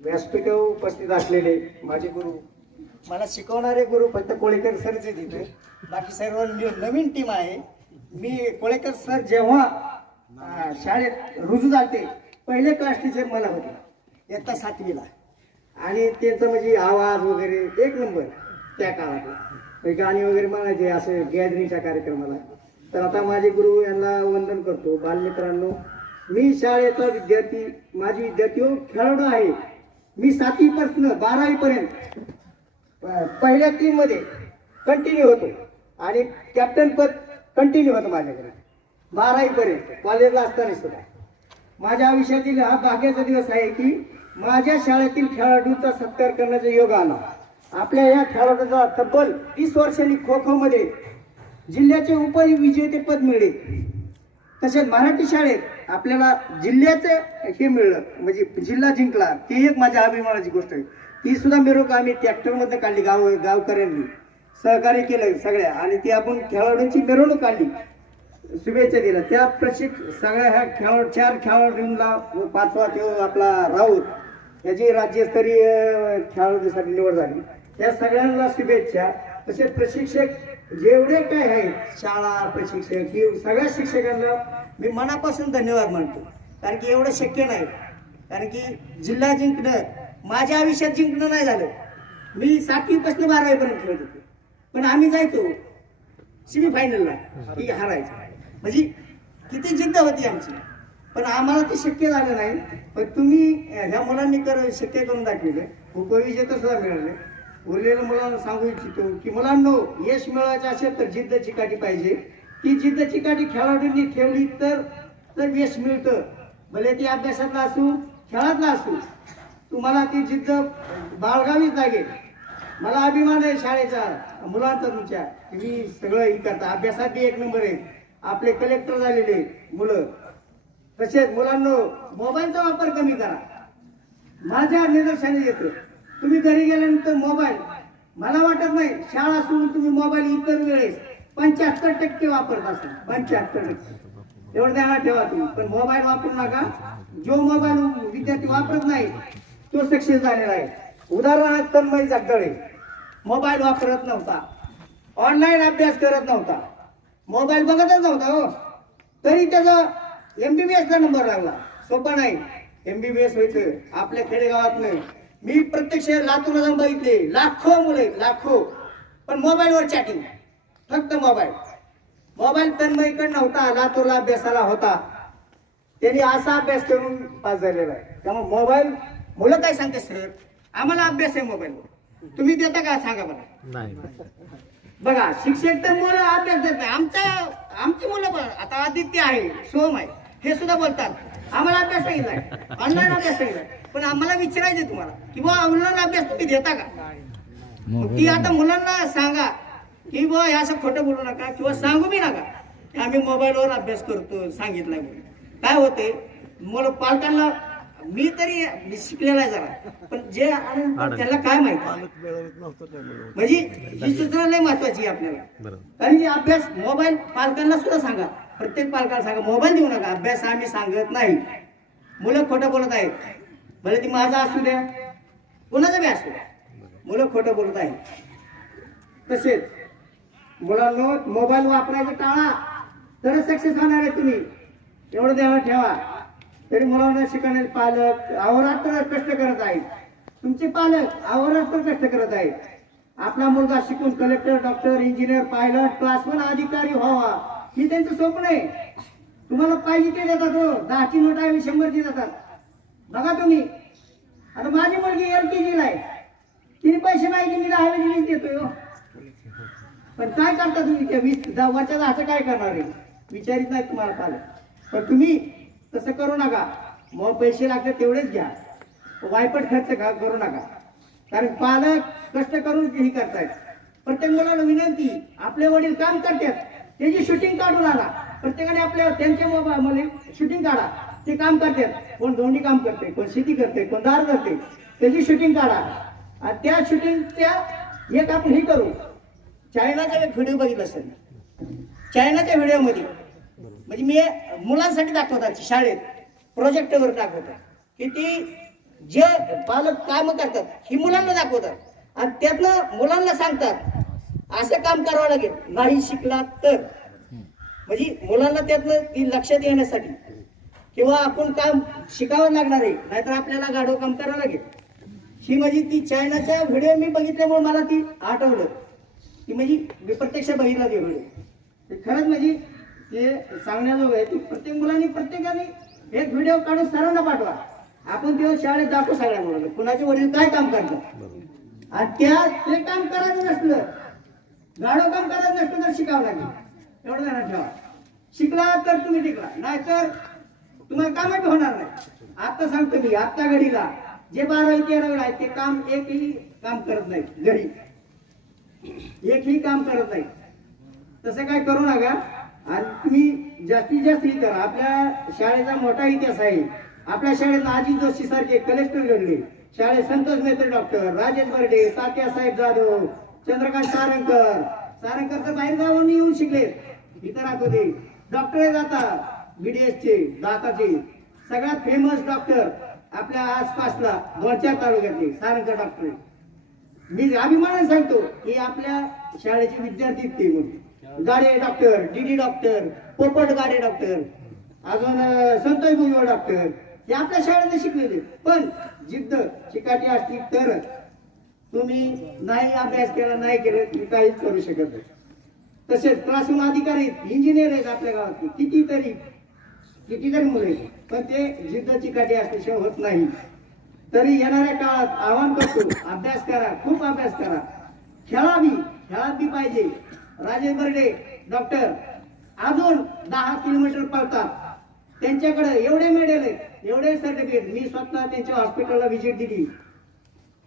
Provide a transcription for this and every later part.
व्यासपीठावर उपस्थित असलेले माझे गुरु, मला शिकवणारे गुरु फक्त कोळेकर सरच तिथे, बाकी सर्व नवीन टीम आहे. मी कोळेकर सर जेव्हा शाळेत रुजू झाले पहिले क्लास टीचर मला होते इयत्ता 7वीला, आणि त्यांचं म्हणजे आवाज वगैरे एक नंबर त्या काळात. गाणी वगैरे म्हणायचे असं गॅदरिंगच्या कार्यक्रमाला. तर आता माझे गुरु यांना वंदन करतो. बालमित्रांनो, मी शाळेचा विद्यार्थी, माझी विद्यार्थी खेळाडू आहे. मी 7वीपासून 12वीपर्यंत पहिल्या टीममध्ये कंटिन्यू होतो आणि कॅप्टन पद कंटिन्यू होतं माझ्याकडे 12वीपर्यंत कॉलेजला असताना सुद्धा. माझ्या आयुष्यातील हा भाग्याचा दिवस आहे की माझ्या शाळेतील खेळाडूंचा सत्कार करण्याचा योग आला. आपल्या या खेळाडूंचा तब्बल 30 वर्षांनी खो खो मध्ये जिल्ह्याचे उपविजेतेपद मिळले. तसेच मराठी शाळेत आपल्याला जिल्ह्याचं हे मिळलं, म्हणजे जिल्हा जिंकला. ती एक माझ्या अभिमानाची गोष्ट आहे. ती सुद्धा मिरवणूक आम्ही ट्रॅक्टरमध्ये काढली, गावकऱ्यांनी सहकार्य केलं सगळ्या, आणि ती आपण खेळाडूंची मिरवणूक काढली, शुभेच्छा दिल्या. त्या सगळ्या ह्या खेळाडू 4 खेळाडूंना, 5वा तो आपला राऊत याची राज्यस्तरीय खेळाडूसाठी निवड झाली. त्या सगळ्यांना शुभेच्छा. तसेच प्रशिक्षक जेवढे काय आहेत, शाळा प्रशिक्षक, ही सगळ्या शिक्षकांना मी मनापासून धन्यवाद मानतो. कारण की एवढं शक्य नाही. कारण की जिल्हा जिंकणं माझ्या आयुष्यात जिंकणं नाही झालं. मी 7वीपासून 12वीपर्यंत खेळत होतो, पण आम्ही जायचो सेमीफायनलला की हारायचं. म्हणजे किती जिद्द होती आमची, पण आम्हाला ते शक्य झालं नाही. पण तुम्ही ह्या मुलांनी शक्य करून दाखवलं. उपविजेता सुद्धा मिळाले. उरलेल्या मुलांना सांगू इच्छितो की मुलांनो, यश मिळवायचं असेल तर जिद्द चिकाटी पाहिजे. ती जिद्द चिकाटी खेळाडूंनी ठेवली तर यश मिळतं. भले ती अभ्यासातला असू, खेळातला असू, तुम्हाला ती जिद्द बाळगावीच लागेल. मला अभिमान आहे शाळेचा, मुलांचा तुमच्या. तुम्ही सगळं हे करता, अभ्यासात बी एक नंबर आहे. आपले कलेक्टर झालेले मुलं. तसेच मुलांनो, मोबाईलचा वापर कमी करा. माझ्या निदर्शनास येतं, तुम्ही घरी गेल्यानंतर मोबाईल, मला वाटत नाही शाळा सोडून तुम्ही मोबाईल इतर वेळेस 75% वापरत असाल. 75% एवढं ध्यानात ठेवा तुम्ही. पण मोबाईल वापरू नका. जो मोबाईल विद्यार्थी वापरत नाही तो सक्सेस झालेला आहे. उदाहरणार्थ तन्मय जगदळे मोबाईल वापरत नव्हता, ऑनलाईन अभ्यास करत नव्हता, मोबाईल बघतच नव्हता हो, तरी त्याचा MBBS ला नंबर लागला. सोपा नाही MBBS व्हायचं आपल्या खेडेगावात नाही. मी प्रत्यक्ष लातूरला जाऊन बघितले, लाखो मुले, लाखो, पण मोबाईलवर चॅटिंग, फक्त मोबाईल तन्मयकडे नव्हता, लातूरला अभ्यासाला होता. त्यांनी असा अभ्यास करून पास झालेला आहे. त्यामुळे मोबाईल, मुलं काय सांगते सर आम्हाला अभ्यास आहे मोबाईलवर, तुम्ही देता का सांगा मला. नाही बघा, शिक्षक तर मुलं अभ्यास देत नाही. आमची मुलं पण आता आदित्य आहे, सोम आहे, हे सुद्धा बोलतात आम्हाला अभ्यास सांगितलाय, ऑनलाईन अभ्यास सांगितलाय. पण आम्हाला विचारायचं तुम्हाला की बुवा ऑनलाईन अभ्यास तुम्ही देता का. ती आता मुलांना सांगा की बुवा हे असं खोटं बोलू नका, किंवा सांगू बी नका की आम्ही मोबाईलवर अभ्यास करतो सांगितलंय म्हणून. काय होते, मुलं पालकांना, मी तरी शिकलेला आहे जरा, पण जे त्याला काय माहिती, म्हणजे ही सूचना लय महत्वाची आहे आपल्याला. कारण की अभ्यास, मोबाईल पालकांना सुद्धा सांगा, प्रत्येक पालकाला सांगा मोबाईल देऊ नका, अभ्यास आम्ही सांगत नाही. मुलं खोटं बोलत आहेत, भले ती माझा असू द्या, कोणाचा बी असू द्या, मुलं खोटं बोलत आहेत. तसेच मुलांनो, मोबाईल वापरायचं टाळा, तर सक्सेस होणार आहे तुम्ही, एवढं ध्यानात ठेवा. तरी मुलांना शिकवणारे पालक अहोरात्र कष्ट करत आहेत. तुमचे पालक अहोरात्र कष्ट करत आहेत. आपला मुलगा शिकून collector, doctor, engineer, pilot, class 1 अधिकारी व्हावा, ही त्यांचं स्वप्न आहे. तुम्हाला पाहिजे ते देतात हो, 10ची नोट आहे 100ची देतात. बघा तुम्ही, आता माझी मुलगी LKG आहे, तिने पैसे माहिती, मी 10वी 20 देतोय हो. पण काय करता तुम्ही, त्या 10च्या 10चं काय करणार आहे, विचारित नाही तुम्हाला पालक. पण तुम्ही तसं करू नका. मग पैसे लागतात तेवढेच घ्या, वायपट खर्च करू नका. कारण पालक कष्ट करून हे करतायत. प्रत्येक मुलाला विनंती, आपले वडील काम करतात त्याची शूटिंग काढून आणा. प्रत्येकाने आपल्या त्यांच्या मोबाईलमध्ये शूटिंग काढा, ते काम करतात. कोण दोंडी काम करते, कोण शेती करते, कोण दार करते, त्याची शूटिंग काढा. आणि त्या शूटिंगच्या एक आपण हे करू. चायनाचा एक व्हिडिओ बघितला असेल, चायनाच्या व्हिडिओमध्ये म्हणजे मी मुलांसाठी दाखवतात शाळेत, प्रोजेक्टवर दाखवतात की ती जे पालक काम करतात ही मुलांना दाखवतात आणि त्यातनं मुलांना सांगतात असं काम करावं लागेल नाही शिकला तर, म्हणजे मुलांना त्यातनं ती लक्षात येण्यासाठी किंवा आपण काम शिकावं लागणार आहे, नाहीतर आपल्याला गाढव काम करावं लागेल. ही म्हणजे ती चायनाच्या व्हिडिओ मी बघितल्यामुळे मला ती आठवलं की म्हणजे मी प्रत्यक्ष बघितला ते व्हिडिओ. खरंच म्हणजे ते सांगण्याजोगं आहे की प्रत्येक मुलांनी प्रत्येकाने एक व्हिडिओ काढून सरांना पाठवा. आपण तेव्हा शाळेत दाखवू सगळ्या मुलांना कुणाचे वडील काय काम करतात आणि ते काम करायचं नसलं, गाढव काम करायचं नसलं तर शिकावं लागेल. एवढं ध्यानात ठेवा. शिकला तर तुम्ही टिकला, नाहीतर तुम्हाला कामच होणार नाही. आता सांगतो मी, आता घडीला जे 12-13 आहेत ते काम एकही काम करत नाही, घरी एकही काम करत नाही. तसं काय करू नका आणि तुम्ही जास्तीत जास्त हे करा. आपल्या शाळेचा मोठा इतिहास आहे. आपल्या शाळेत आजी जोशी सारखे कलेक्टर घडले, शाळेत संतोष मेहते डॉक्टर, राजेश बर्डे, तात्यासाहेब जाधव, चंद्रकांत सारंगकर तर बाहेर गावाहून येऊन शिकले, इतर राहत होते. डॉक्टर आहेत आता BDSचे दाताचे सगळ्यात फेमस डॉक्टर आपल्या आसपासला 2-4 तालुक्यातले सारंगकर डॉक्टर. मी अभिमानाने सांगतो की आपल्या शाळेचे विद्यार्थी ते म्हणून गाडे डॉक्टर, DD डॉक्टर, पोपट गाडे डॉक्टर, अजून संतोष भुजबळ डॉक्टर हे आपल्या शाळेत शिकलेले. पण जिद्द चिकाटी असली तर तुम्ही नाही अभ्यास केला नाही केलं तुम्ही काहीच करू शकत नाही. तसेच क्लासरूम अधिकारी इंजिनियर आहेत आपल्या गावातले कितीतरी मुले आहेत, पण ते जिद्द चिकाटी असल्याशिवाय होत नाही. तरी येणाऱ्या काळात आवाहन करतो, अभ्यास करा, खूप अभ्यास करा, खेळात बी पाहिजे. राजेश बर्डे डॉक्टर अजून 10 किलोमीटर पळतात, त्यांच्याकडे एवढे मेडल आहेत, एवढे सर्टिफिकेट. मी स्वतः त्यांच्या हॉस्पिटलला व्हिजिट दिली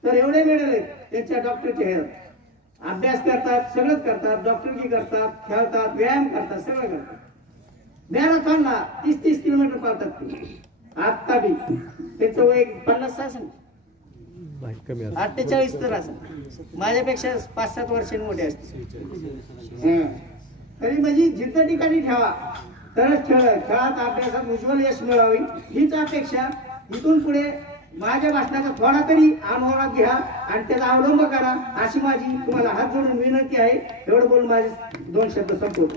तर एवढे मेडल आहेत त्यांच्या डॉक्टरचे आहेत. अभ्यास करतात, सगळंच करतात, डॉक्टरकी करतात, खेळतात, व्यायाम करतात, सगळं करतात. मॅरेथॉनला 30-30 किलोमीटर पळतात ते. आता बी त्याचं वय 50 असेल, 48 तर असेल, माझ्यापेक्षा 5-7 वर्षांनी मोठे असते. तरी म्हणजे जिद्द ठिकाणी ठेवा तरच खेळात अभ्यासात उज्ज्वल यश मिळावे हीच अपेक्षा. इथून पुढे माझ्या भाषणाचा थोडा तरी अनुभवात घ्या आणि त्याचा अवलंब करा अशी माझी तुम्हाला हात जोडून विनंती आहे. एवढं बोलून माझे 2 शब्द संपवतो.